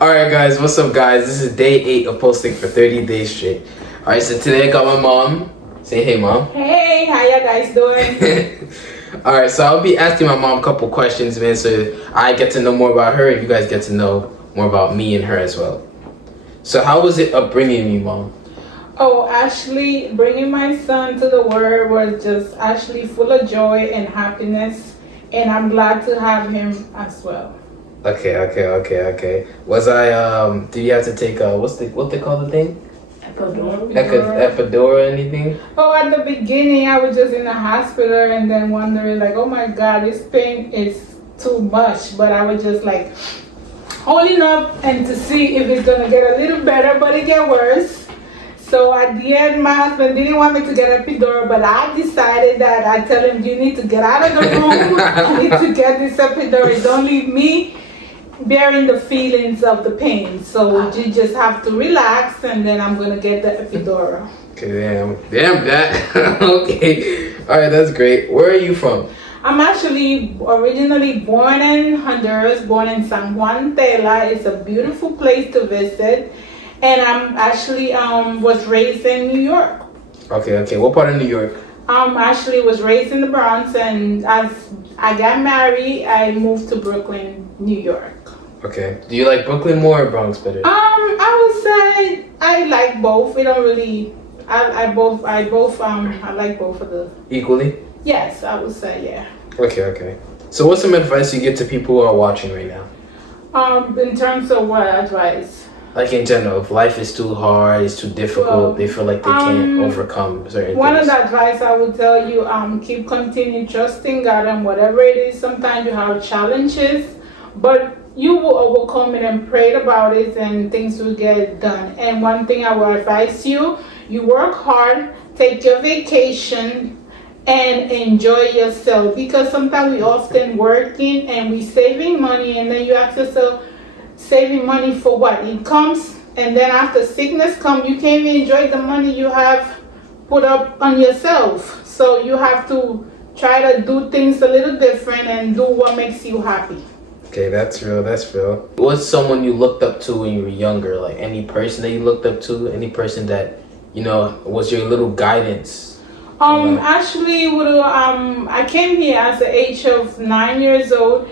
Alright guys, what's up guys? This is day 8 of posting for 30 days straight. Alright, so today I got my mom. Say hey mom. Hey, how you guys doing? Alright, so I'll be asking my mom a couple questions, man, so I get to know more about her and you guys get to know more about me and her as well. So how was it upbringing you, mom? Oh, actually, bringing my son to the world was just actually full of joy and happiness, and I'm glad to have him as well. Okay. Was I did you have to take what they call the thing? Epidural or anything? Oh, at the beginning, I was just in the hospital and then wondering like, oh my God, this pain is too much. But I was just like holding up and to see if it's gonna get a little better, but it get worse. So at the end, my husband didn't want me to get epidural, but I decided that I tell him, you need to get out of the room. You need to get this epidural. Don't leave me bearing the feelings of the pain. So you just have to relax, and then I'm gonna get the epidural. Okay, damn that. Okay, all right, that's great. Where are you from? I'm actually originally born in Honduras, born in San Juan Tela. It's a beautiful place to visit, and I'm actually was raised in New York. Okay. What part of New York? Actually was raised in the Bronx, and as I got married, I moved to Brooklyn, New York. Okay. Do you like Brooklyn more or Bronx better? I would say I like both. We don't really. I like both of the. Equally? Yes, I would say yeah. Okay. So what's some advice you give to people who are watching right now? In terms of what advice? Like in general, if life is too hard, it's too difficult, Well, they feel like they can't overcome certain One things. of the advice I would tell you, continue trusting God and whatever it is. Sometimes you have challenges, but you will overcome it and pray about it and things will get done. And one thing I will advise you, you work hard, take your vacation, and enjoy yourself, because sometimes we often working and we saving money, and then you ask yourself, saving money for what? It comes, and then after sickness come, you can't even enjoy the money you have put up on yourself. So you have to try to do things a little different and do what makes you happy. Okay, that's real. What's someone you looked up to when you were younger? Like any person that you looked up to? Any person that, was your little guidance? Actually, I came here at the age of 9 years old,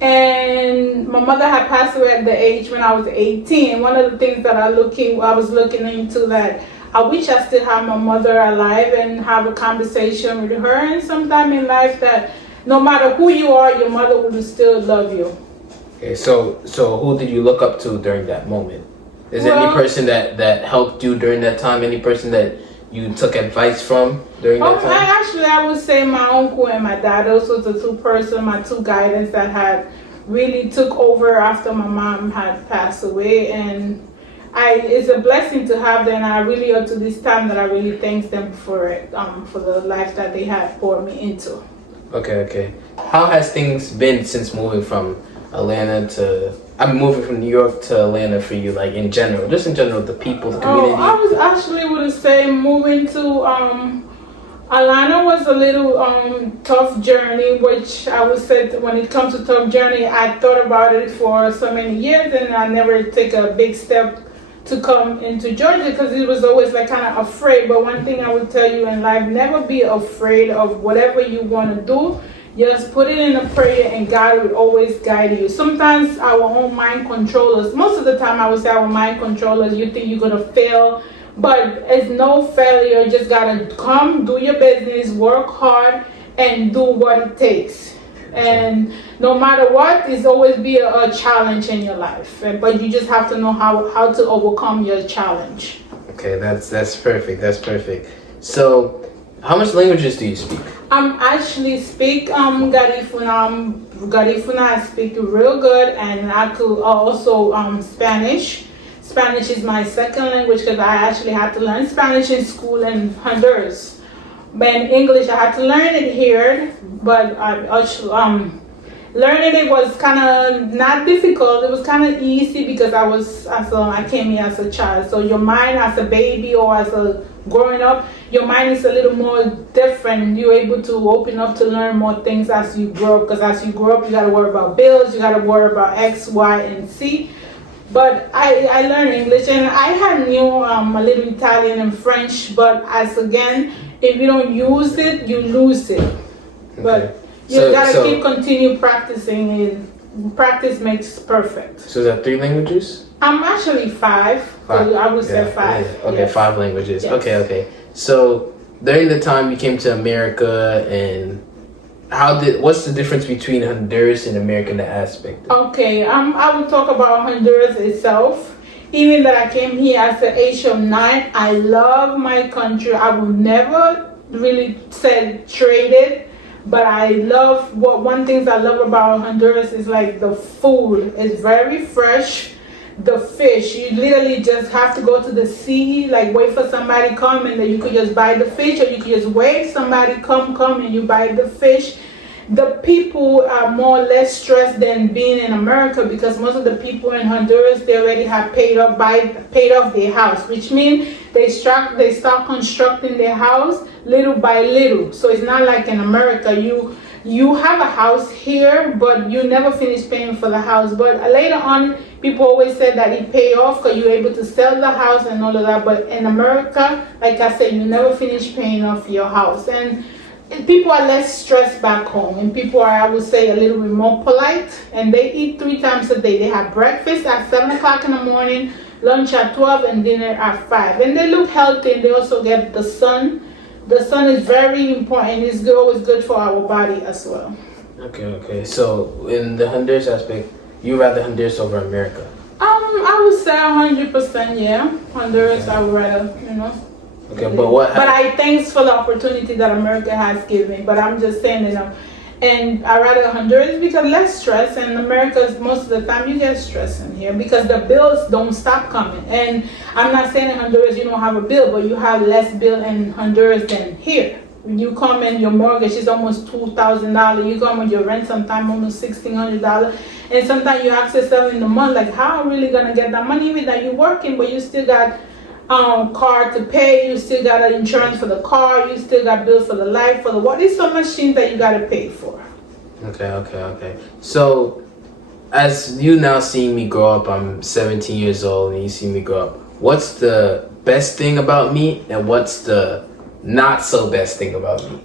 and my mother had passed away at the age when I was 18. And one of the things that I was looking into, that I wish I still have my mother alive and have a conversation with her, and sometime in life that no matter who you are, your mother will still love you. Okay, so who did you look up to during that moment? Is there any person that helped you during that time? Any person that you took advice from during that time? I would say my uncle and my dad. Those were the my two guidance that had really took over after my mom had passed away. And it's a blessing to have them. And I really, up to this time, that I really thank them for it, for the life that they had poured me into. Okay. How has things been since moving from moving from New York to Atlanta for you, like in general, the people, the community? I was actually would say moving to Atlanta was a little tough journey, which I would say when it comes to tough journey, I thought about it for so many years, and I never take a big step to come into Georgia because it was always like kind of afraid. But one thing I would tell you in life, never be afraid of whatever you want to do. Just put it in a prayer and God will always guide you. Sometimes our own mind controllers, most of the time I would say our mind controllers, you think you're going to fail, but it's no failure. You just got to come, do your business, work hard, and do what it takes. And no matter what, it's always be a challenge in your life. But you just have to know how to overcome your challenge. Okay, that's perfect. So, how much languages do you speak? I actually speak Garifuna. Garifuna I speak real good, and I could also Spanish. Spanish is my second language because I actually had to learn Spanish in school in Honduras. But in English I had to learn it here, but I also learning it was kind of not difficult. It was kind of easy because I came here as a child. So your mind as a baby or as a growing up, your mind is a little more different. You're able to open up to learn more things as you grow. Because as you grow up, you got to worry about bills. You got to worry about X, Y, and Z. But I learned English, and I knew a little Italian and French. But if you don't use it, you lose it. Okay. But you gotta continue practicing, and practice makes perfect. So is that 3 languages? I'm actually 5. So I would say 5. Yeah. Okay, yes. 5 languages. Yes. Okay. So during the time you came to America, and what's the difference between Honduras and America in that aspect? Okay, I will talk about Honduras itself. Even that I came here at the age of 9, I love my country. I will never really say trade it, but I love one thing I love about Honduras is like the food is very fresh. The fish, you literally just have to go to the sea, like wait for somebody to come, and then you could just buy the fish, or you could just wait somebody come and you buy the fish. The people are more or less stressed than being in America, because most of the people in Honduras, they already have paid off their house, which means they start constructing their house little by little. So it's not like in America, you have a house here, but you never finish paying for the house. But later on, people always said that it pay off because you're able to sell the house and all of that. But in America, like I said, you never finish paying off your house. And people are less stressed back home, and people are, I would say, a little bit more polite, and they eat 3 times a day. They have breakfast at 7 o'clock in the morning, lunch at 12, and dinner at 5. And they look healthy, and they also get the sun. The sun is very important. It's always good for our body as well. Okay. So in the Honduras aspect, you rather Honduras over America? I would say 100%, yeah. Honduras, I would rather, Okay, but what? But I thanks for the opportunity that America has given. But I'm just saying, and I rather Honduras because less stress. And America, most of the time you get stress in here because the bills don't stop coming. And I'm not saying in Honduras you don't have a bill, but you have less bill in Honduras than here. When you come in, your mortgage is almost $2,000. You come with your rent sometime almost $1,600. And sometimes you ask yourself in the month, like, how am I really gonna get that money? Even that you're working, but you still got car to pay, you still got insurance for the car, you still got bills for the life, for the water. There's so much things that you got to pay for. Okay. So, as you now see me grow up, I'm 17 years old, and you see me grow up. What's the best thing about me, and what's the not so best thing about me?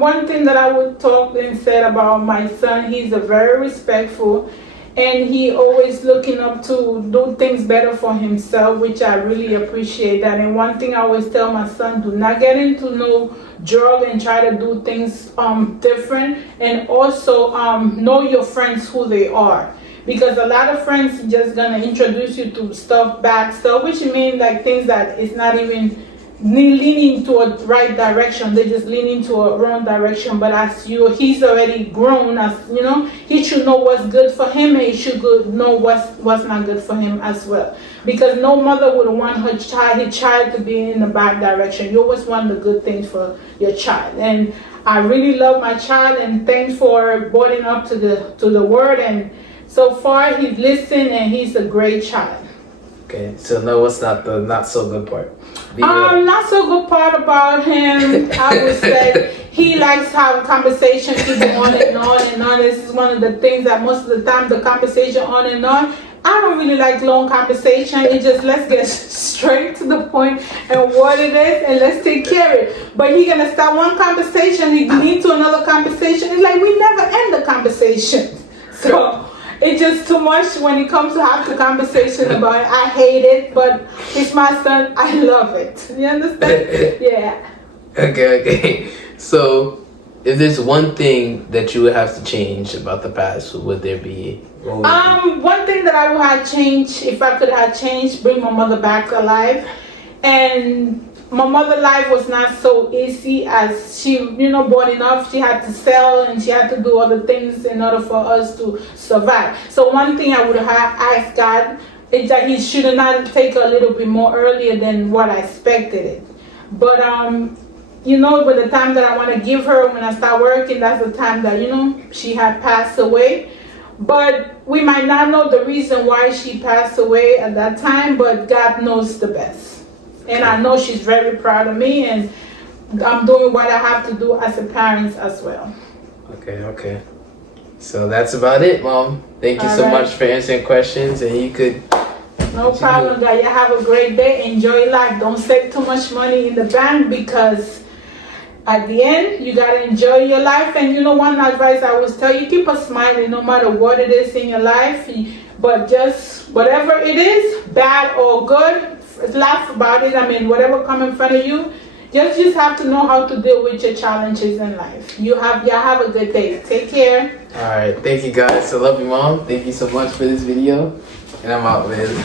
One thing that I would talk and say about my son, he's a very respectful, and he always looking up to do things better for himself, which I really appreciate that. And one thing I always tell my son, do not get into no drug and try to do things different. And also know your friends who they are, because a lot of friends just gonna introduce you to bad stuff, which means like things that is not even leaning to a right direction. They just leaning to a wrong direction. But he's already grown, he should know what's good for him, and he should know what's not good for him as well. Because no mother would want her child to be in a bad direction. You always want the good things for your child. And I really love my child, and thanks for boarding up to the word. And so far he's listened, and he's a great child. Okay, so now what's not so good part? Not so good part about him, I would say he likes to have a conversation, keep on and on and on. This is one of the things that most of the time the conversation on and on. I don't really like long conversation. It just, let's get straight to the point and what it is, and let's take care of it. But he gonna start one conversation, he lead to another conversation. It's like we never end the conversation. So it's just too much when it comes to have the conversation about it. I hate it, but it's my son. I love it. You understand? Yeah. Okay. So, if there's one thing that you would have to change about the past, what would there be? One thing that I would have changed, if I could have changed, bring my mother back alive. And my mother's life was not so easy, as she, born enough, she had to sell and she had to do other things in order for us to survive. So one thing I would have asked God is that he should not take a little bit more earlier than what I expected it. But you know, by the time that I want to give her when I start working, that's the time that, you know, she had passed away. But we might not know the reason why she passed away at that time, but God knows the best. And I know she's very proud of me, and I'm doing what I have to do as a parent as well. Okay. So that's about it, Mom. Thank you All so right. much for answering questions, and you could. No problem, guys. You have a great day. Enjoy life. Don't save too much money in the bank, because at the end, you gotta enjoy your life. And you know, one advice I always tell you: keep a smile no matter what it is in your life. But just whatever it is, bad or good, laugh about it. I mean, whatever come in front of you, just have to know how to deal with your challenges in life. You have a good day. Take care. All right. Thank you, guys. I love you, Mom. Thank you so much for this video, and I'm out, man.